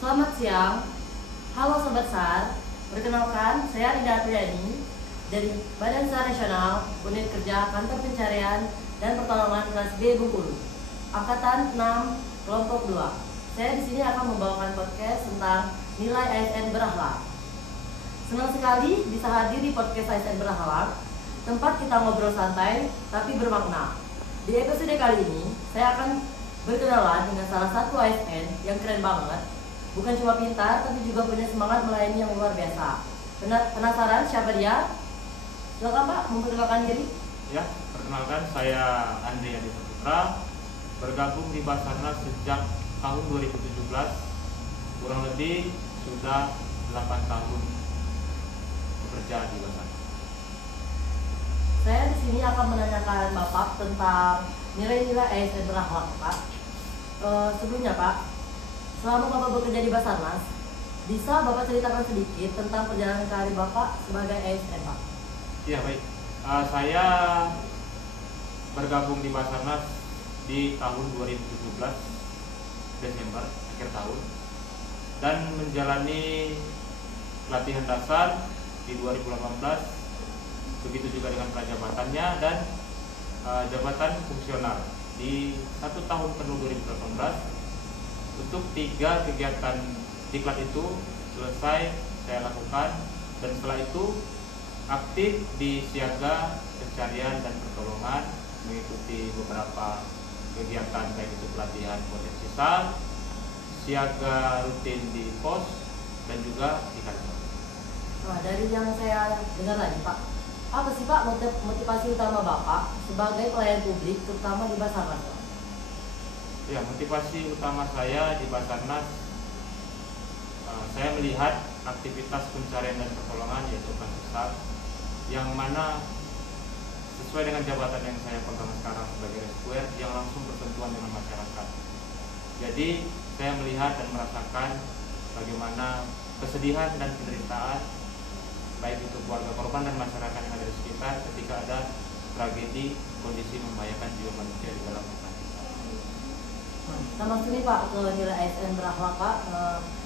Selamat siang, halo Sobat SAR. Perkenalkan, saya Rida Apriyani dari Badan SAR Nasional, Unit Kerja Kantor Pencarian dan Pertolongan Kelas B Bengkulu, Angkatan 6, Kelompok 2. Saya di sini akan membawakan podcast tentang nilai ASN berakhlak. Senang sekali bisa hadir di podcast ASN berakhlak, tempat kita ngobrol santai tapi bermakna. Di episode kali ini, saya akan berkenalan dengan salah satu ASN yang keren banget. Bukan cuma pintar, tapi juga punya semangat melayani yang luar biasa. Penasaran siapa dia? Silakan Pak, memperkenalkan diri. Ya, perkenalkan saya Andri Adi Saputra, bergabung di Basarnas sejak tahun 2017, kurang lebih sudah 8 tahun bekerja di Basarnas. Saya di sini akan menanyakan Bapak tentang nilai-nilai ASN berakhlak, Pak. Sebelumnya Pak, selama Bapak bekerja di Basarnas, bisa Bapak ceritakan sedikit tentang perjalanan karir Bapak sebagai ASN, Pak? Ya, baik. Saya bergabung di Basarnas di tahun 2017 Desember, akhir tahun, dan menjalani pelatihan dasar di 2018, begitu juga dengan prajabatannya dan jabatan fungsional di 1 tahun penuh 2018. Untuk 3 kegiatan diklat itu selesai saya lakukan, dan setelah itu aktif di siaga pencarian dan pertolongan, mengikuti beberapa kegiatan baik itu pelatihan potensi SAR, siaga rutin di pos, dan juga di kantor. Nah, dari yang saya dengar lagi Pak, apa sih Pak motivasi utama Bapak sebagai pelayan publik terutama di Basarnas, Pak? Ya, motivasi utama saya di Basarnas, saya melihat aktivitas pencarian dan pertolongan yaitu SAR, yang mana sesuai dengan jabatan yang saya pegang sekarang sebagai rescuer yang langsung bersentuhan dengan masyarakat. Jadi saya melihat dan merasakan bagaimana kesedihan dan penderitaan baik itu keluarga korban dan masyarakat yang ada di sekitar ketika ada tragedi kondisi membahayakan jiwa manusia di dalam hutan. Sama sini Pak, ke nilai ASN berakhlak Pak.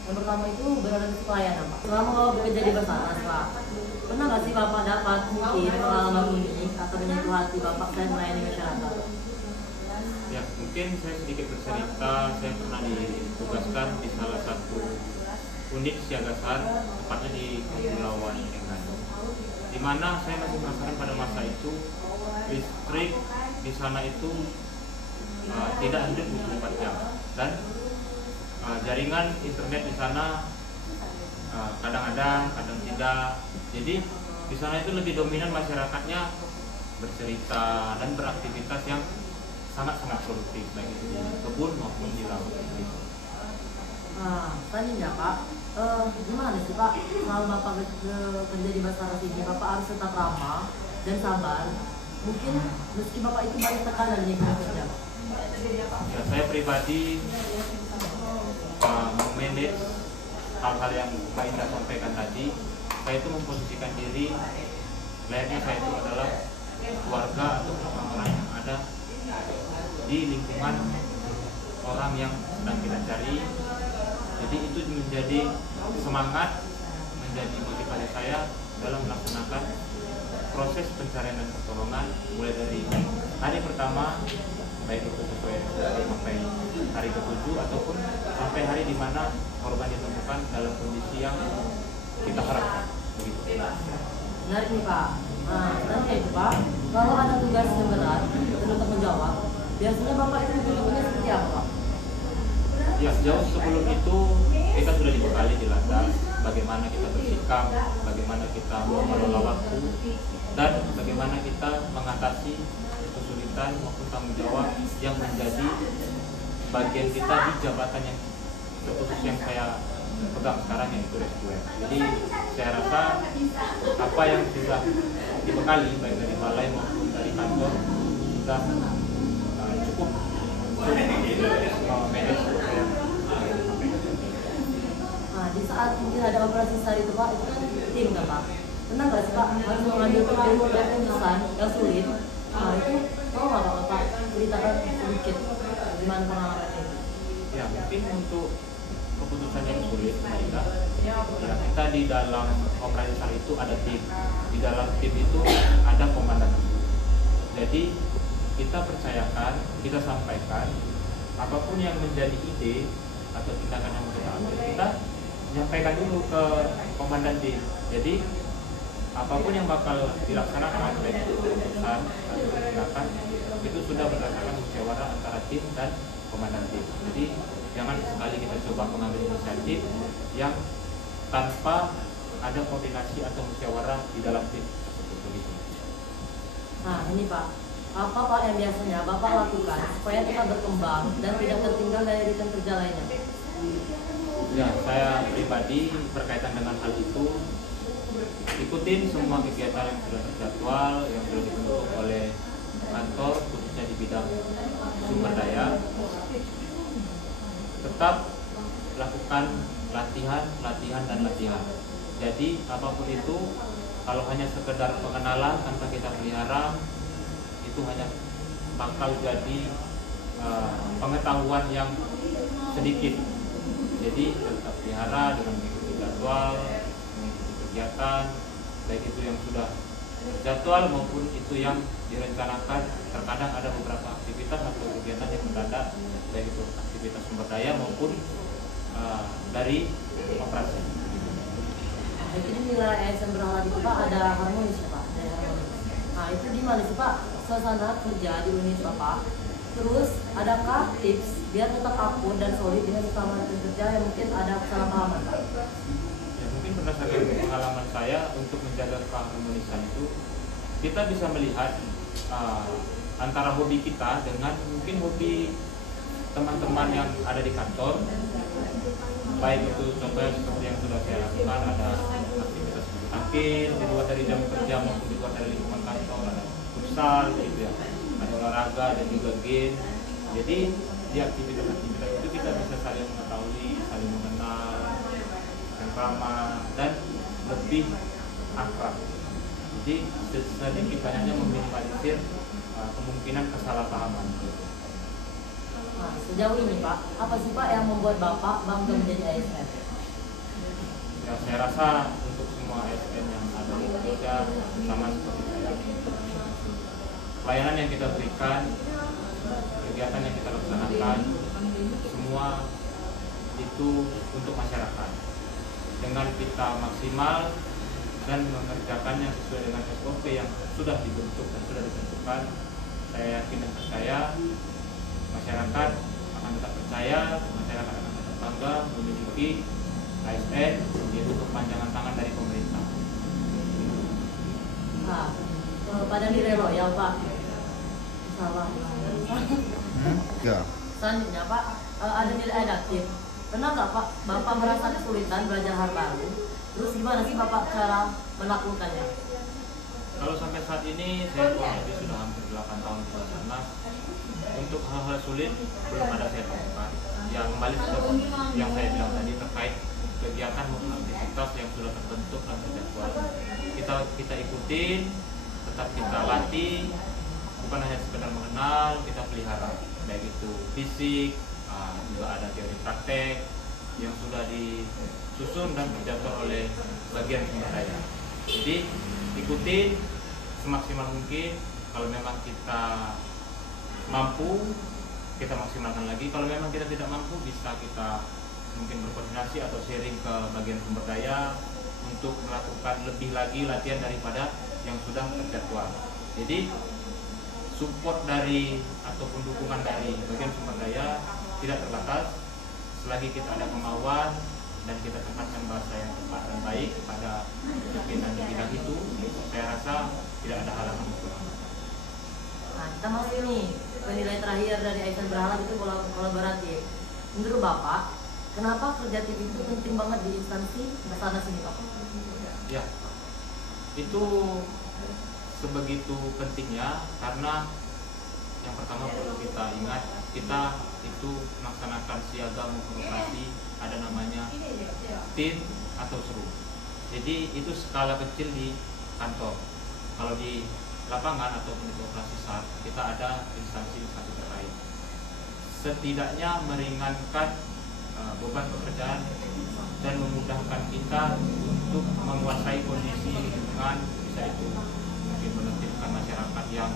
Yang pertama itu berorientasi pelayanan Pak. Selama Bapak bekerja di Basarnas Pak, pernah nggak sih Bapak dapat mungkin pengalaman unik atau menyentuh hati Bapak dan melayani masyarakat? Ya, mungkin saya sedikit bercerita. Saya pernah ditugaskan di salah satu unit siaga SAR, tepatnya di Kepulauan Engan, di mana saya masih merasakan pada masa itu listrik di sana itu tidak hidup 24 jam, dan jaringan internet di sana kadang ada, kadang tidak. Jadi di sana itu lebih dominan masyarakatnya bercerita dan beraktivitas yang sangat-sangat produktif, baik itu di kebun maupun di laut. Nah, selanjutnya Pak, gimana sih Pak selama Bapak kerja di Basarnas ini, Bapak harus tetap ramah dan sabar, mungkin meski Bapak itu banyak tekanan di kerja? Ya, saya pribadi memanage hal-hal yang Mbak Indah sampaikan tadi. Saya itu memposisikan diri, layaknya saya itu adalah keluarga atau orang-orang yang ada di lingkungan orang yang sedang kita cari. Jadi itu menjadi semangat, menjadi motivasi saya dalam melaksanakan proses pencarian dan pertolongan, mulai dari hari pertama baik itu sesuai sampai hari ke-7 ataupun sampai hari di mana korban ditemukan dalam kondisi yang kita harapkan. Begitu. Menarik nih Pak. Nah, nanti itu Pak, kalau ada tugas yang berat dan untuk menjawab, biasanya Bapak itu bentuknya seperti apa Pak? Ya, jauh sebelum itu kita sudah dibekali di landas bagaimana kita bersikap, bagaimana kita mengelola waktu, dan bagaimana kita mengatasi kesulitan maupun tanggung jawab yang menjadi bagian kita di jabatan yang terkhusus yang saya pegang sekarang, yaitu rescuer. Jadi saya rasa apa yang sudah dibekali baik dari balai maupun dari kantor sudah cukup manage. Nah, di saat mungkin ada operasi SAR itu Pak, itu kan tim kan Pak? Pernah nggak sih Pak harus mengambil keputusan yang sulit? Nah, itu tahu nggak Bapak ceritakan sedikit gimana pengalaman ini? Ya, mungkin untuk keputusan yang kita di dalam operasi SAR itu ada tim. Di dalam tim itu ada komandan. Jadi kita percayakan, kita sampaikan apapun yang menjadi ide atau tindakan yang kita ambil, kita menyampaikan dulu ke komandan tim. Jadi apapun yang bakal dilaksanakan, baik itu keputusan atau tindakan, itu sudah berdasarkan musyawarah antara tim dan komandan tim. Jadi jangan sekali kita coba mengambil inisiatif yang tanpa ada koordinasi atau musyawarah di dalam tim. Begitu. Nah ini Pak, apa Pak yang biasanya Bapak lakukan supaya kita berkembang dan tidak tertinggal dari rekan kerja lainnya? Ya, saya pribadi berkaitan dengan hal itu ikutin semua kegiatan yang sudah terjadwal, yang sudah dibentuk oleh kantor, khususnya di bidang sumber daya. Tetap lakukan latihan. Jadi apapun itu, kalau hanya sekedar pengenalan tanpa kita pelihara, itu hanya bakal jadi pengetahuan yang sedikit. Jadi tetap pelihara dengan mengikuti jadwal, mengikuti kegiatan, baik itu yang sudah jadwal maupun itu yang direncanakan. Terkadang ada beberapa aktivitas atau kegiatan yang mendadak, baik itu aktivitas sumber daya maupun dari operasi. Jadi nilai ASN Berhala itu Pak ada harmonis ya Pak? Ada harmonis. Nah itu di mana sih Pak suasana kerja di unit Bapak? Terus adakah tips biar tetap akur dan solid dengan sesama rekan kerja yang mungkin ada kesalahpahaman Pak? Ya, mungkin berdasarkan pengalaman saya untuk menjaga keharmonisan itu, kita bisa melihat antara hobi kita dengan mungkin hobi teman-teman yang ada di kantor. Baik itu contohnya seperti yang sudah saya lakukan, ada aktivitas bulu tangkis di luar dari jam kerja maupun di luar dari lingkungan kantor, ada futsal gitu ya, ada olahraga dan juga game. Jadi di aktivitas itu kita bisa saling mengetahui, saling mengenal, yang ramah dan lebih akrab. Jadi sedikit banyaknya meminimalisir kemungkinan kesalahpahaman. Nah, sejauh ini Pak, apa sih Pak yang membuat Bapak bangga menjadi ASN? Ya, saya rasa untuk semua ASN yang ada di Indonesia, sama seperti saya, pelayanan yang kita berikan, kegiatan yang kita laksanakan, semua itu untuk masyarakat. Dengan kita maksimal dan mengerjakannya sesuai dengan SOP yang sudah dibentuk dan sudah ditentukan, saya yakin dan percaya masyarakat akan tetap percaya, masyarakat akan tetap bangga memiliki ASN, yaitu kepanjangan tangan dari pemerintah. Nah, pada nilai loyal Pak. Salah. Ya. Selanjutnya Pak, ada nilai adaptif. Pernah nggak Pak Bapak merasa kesulitan belajar hal baru? Terus gimana sih Bapak cara menaklukkannya? Kalau sampai saat ini saya kurang lebih sudah hampir 8 tahun di sana. Untuk hal-hal sulit belum ada saya temukan. Ya kembali seperti yang saya bilang tadi terkait kegiatan maupun aktivitas yang sudah terbentuk dan terjadwal. Kita ikutin, tetap kita latih, bukan hanya sekedar mengenal, kita pelihara. Baik itu fisik, juga ada teori praktek yang sudah disusun dan dijadwal oleh bagian sumber daya. Jadi ikutin semaksimal mungkin. Kalau memang kita mampu, kita maksimalkan lagi. Kalau memang kita tidak mampu, bisa kita mungkin berkoordinasi atau sharing ke bagian sumber daya untuk melakukan lebih lagi latihan daripada yang sudah terjadwal. Jadi support dari ataupun dukungan dari bagian sumber daya tidak terbatas selagi kita ada kemauan dan kita tempatkan bahasa yang tepat dan baik kepada pimpinan di bidang itu. Saya rasa tidak ada halangan untuk Nah, kita masuk nih penilaian terakhir dari ASN Berhala itu kolaboratif. Menurut Bapak, kenapa kerja tim itu penting banget di instansi sana sini Pak? Ya, itu sebegitu pentingnya karena yang pertama perlu kita ingat, kita itu melaksanakan siaga maupun operasi ada namanya tim atau seru. Jadi itu skala kecil di kantor. Kalau di lapangan ataupun di operasi SAR kita ada instansi-instansi terkait. Setidaknya meringankan beban pekerjaan dan memudahkan memudahkan kita untuk menguasai kondisi lingkungan, bisa itu mungkin menertibkan masyarakat yang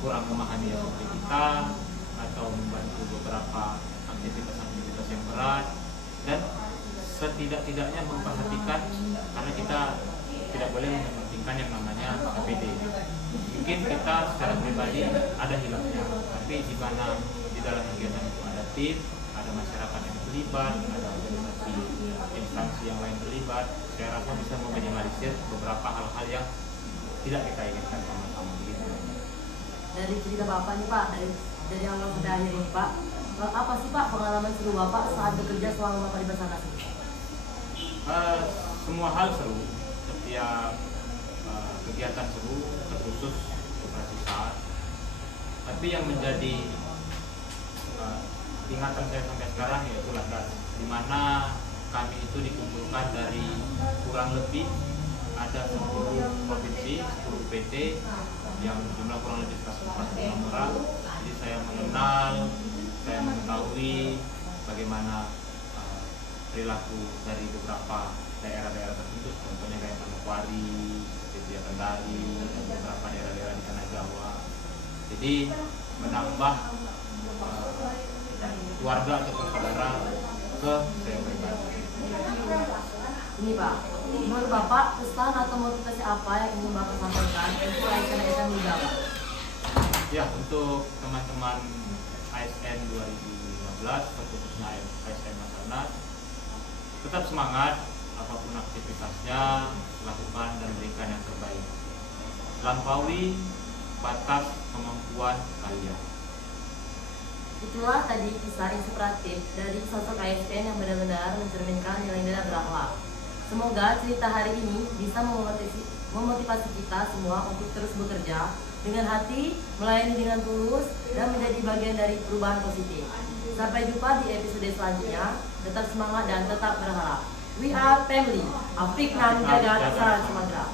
kurang memahami SOP kita, atau membantu beberapa aktivitas-aktivitas yang berat, dan setidak-tidaknya memperhatikan, karena kita tidak boleh mementingkan yang namanya APD. Mungkin kita secara pribadi ada hilangnya, tapi di mana di dalam kegiatan itu ada tim, ada masyarakat yang terlibat, ada organisasi instansi yang lain terlibat, saya rasa bisa meminimalisir beberapa hal-hal yang tidak kita inginkan sama-sama begitu. Dari cerita Bapak nih Pak, dari awal sampai akhir ini Pak, apa sih Pak pengalaman seru Bapak saat bekerja selama Bapak di Basarnas? Semua hal seru, setiap kegiatan seru, terkhusus operasi SAR. Tapi yang menjadi ingatan saya sampai sekarang yaitu Landas, di mana kami itu dikumpulkan dari kurang lebih ada 10 provinsi, 10 PT yang jumlah kurang lebih 145 orang. Jadi saya mengenal, saya mengetahui bagaimana perilaku dari beberapa daerah-daerah tertentu, contohnya kayak Manokwari, seperti Kendari, dan beberapa daerah-daerah di tanah Jawa. Jadi menambah keluarga atau saudara ke saya pribadi. Ini Pak, menurut Bapak pesan atau motivasi apa yang ingin Bapak sampaikan selain kenaikan muda Pak? Ya, untuk teman-teman ASN 2015, khususnya ASN Basarnas, tetap semangat, apapun aktivitasnya, lakukan dan berikan yang terbaik. Lampaui batas kemampuan kalian. Itulah tadi kisah inspiratif dari sosok ASN yang benar-benar mencerminkan nilai-nilai berakhlak. Semoga cerita hari ini bisa memotivasi kita semua untuk terus bekerja dengan hati, melayani dengan tulus, dan menjadi bagian dari perubahan positif. Sampai jumpa di episode selanjutnya. Tetap semangat dan tetap berharap. We are family. Apik Nam Jagat Sumatera.